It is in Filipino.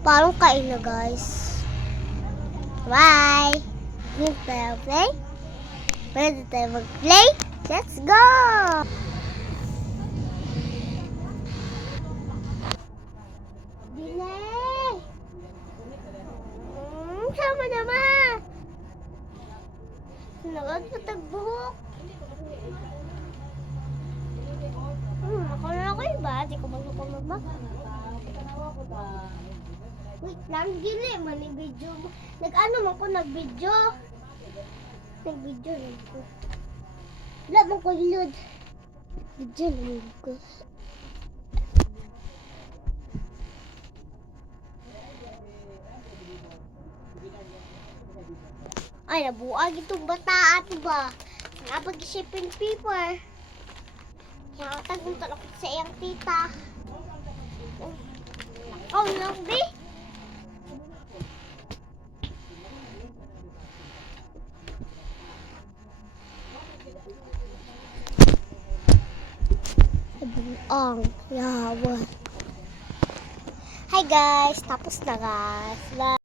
Parang kain na, guys. Bye! Hindi tayo play? Pwede tayo mag-play? Let's go! Dine! Sama naman! Nagad pa tagbuhok. Ako na ako iba. Di ko magpapamabak. Wait lang, gili. Mani-video. Nag-ano ako, nag-video. Nag-video lang ko. Wala mo ko hilod. Video lang ko. Ay, nabuag itong bata at ba? Napag-shipping paper. Nakataguntan ako sa iyang tita. Lakaw lang, be. Ang yawan. Hi guys, tapos na guys.